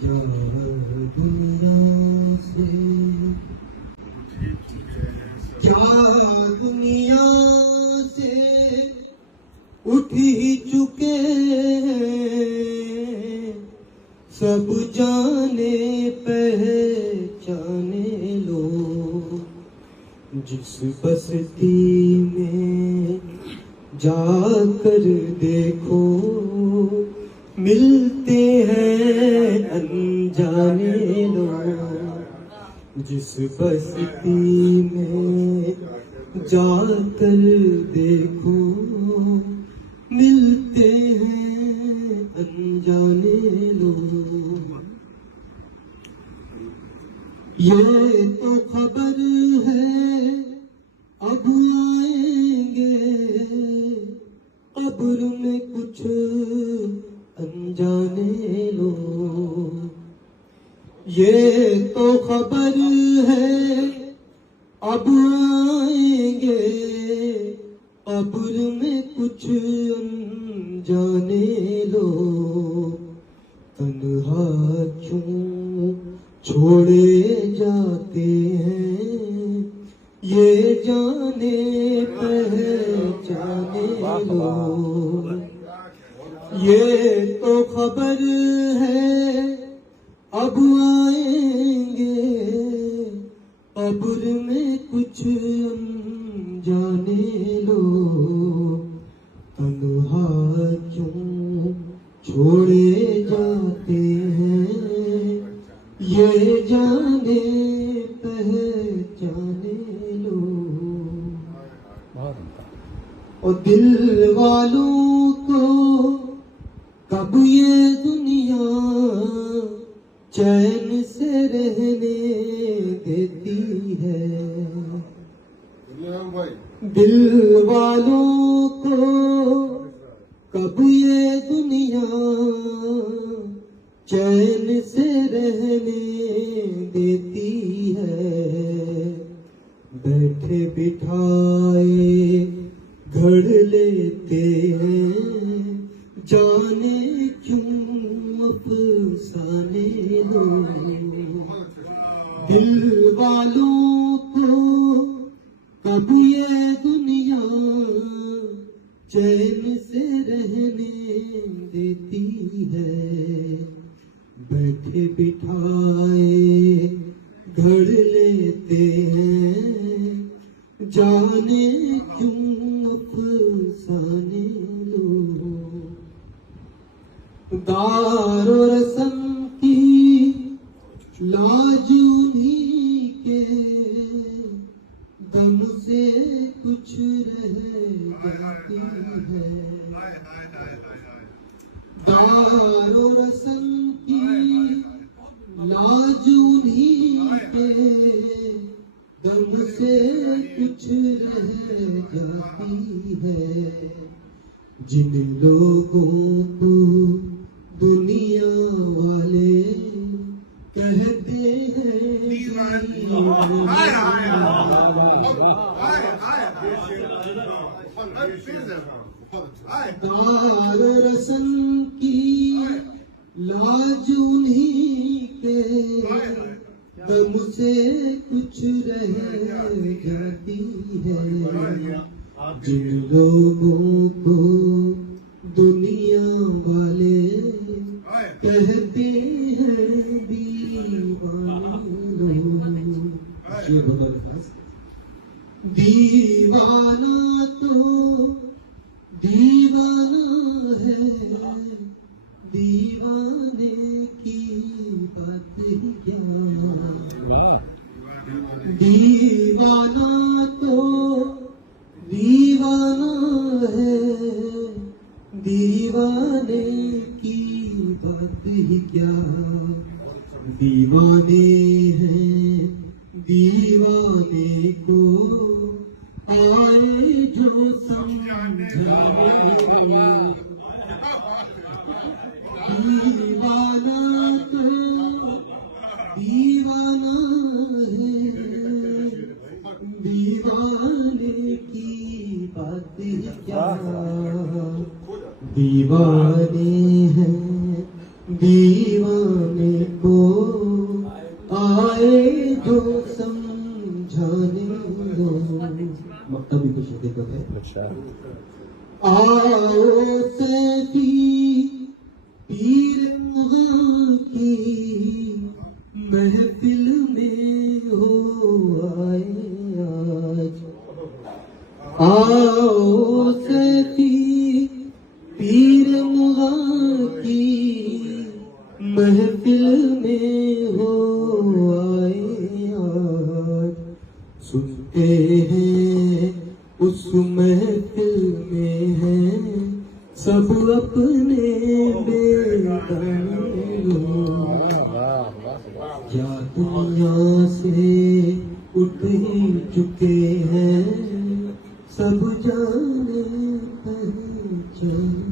क्या दुनिया से, क्या दुनिया से उठ ही चुके सब जाने पहचाने लोग। जिस बस्ती में जाकर देखो मिलते हैं अनजाने लोग। जिस बस्ती में जाकर देखो मिलते हैं अनजाने लोग। ये तो खबर है अब आएंगे कब्र में कुछ अनजाने लोग। ये तो खबर है अब आएंगे कब्र में कुछ अनजाने लोग। तन्हा क्यों छोड़े जाते हैं ये जाने पहचाने लोग। ये तो खबर है अब आएंगे कब्र में कुछ अनजाने लोग। तन्हा क्यों छोड़े जाते हैं ये जाने पहचाने लोग। और दिल वालों को कब ये दुनिया चैन से रहने देती है। दिल वालों को कब ये दुनिया चैन से रहने देती है। बैठे बिठाए घड़ लेते हैं जाने क्यों अफसाने लोग। दिल वालों को कब ये दुनिया चैन से रहने देती है। बैठे बिठाए घड़ लेते हैं जाने क्यों अफसाने लोग। दारो रस्म की लाज उन्हीं के दम से कुछ रह जाती है। दारो रस्म की लाज उन्हीं के दम से कुछ रह जाती है। जिन लोगों को दुनिया वाले कहते हैं दारो रस्म की लाज उन्हीं के दम से कुछ रह जाती है। जिन लोगों को दुनिया वाले कहते हैं दीवाने लोग। दीवाना तो दीवाना है दीवाने की बात ही क्या। दीवाना तो दीवाना है दीवाने की बात ही क्या। दीवाने हैं दीवाने को आए जो समझाने। दीवाना तो दीवाना है दीवाने की बात क्या। दीवाने हैं दीवाने हकीकत है। अच्छा आओ सैफी पीर मुग़ल की महफिल में हो आए आज। आओ सैफी पीर मुग़ल की महफिल में हो आए आज। सुनते हैं उस महफिल में हैं सब अपने बेगाने लोग। क्या दुनिया से उठ ही चुके हैं सब जाने पहचाने।